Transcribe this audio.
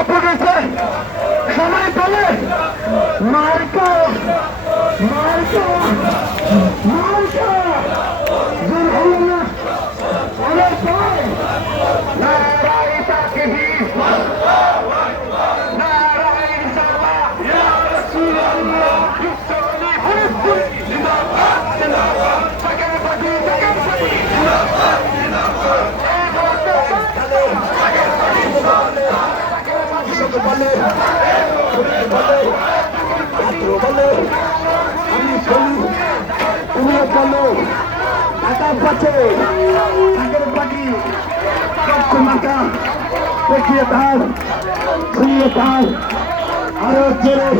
অপগেছে সবাই বলে মার্কা মার্কা মার্কা জোর হলো না অনেক সময় নারাই তাকবীর নারাই সালাহ ইয়া রাসূলুল্লাহ ইসলামি ফরিদপুর জিন্দাবাদ জিন্দাবাদ সাকের পাখি জিন্দাবাদ জিন্দাবাদ কৃষক বলে বলে ছাত্র বলে আমি বলি তুমিও বলো টাকা পাচ্ছে আগের পাখি সব মাথা দেখিয়ে তার শুনিয়ে তার আরো জোরে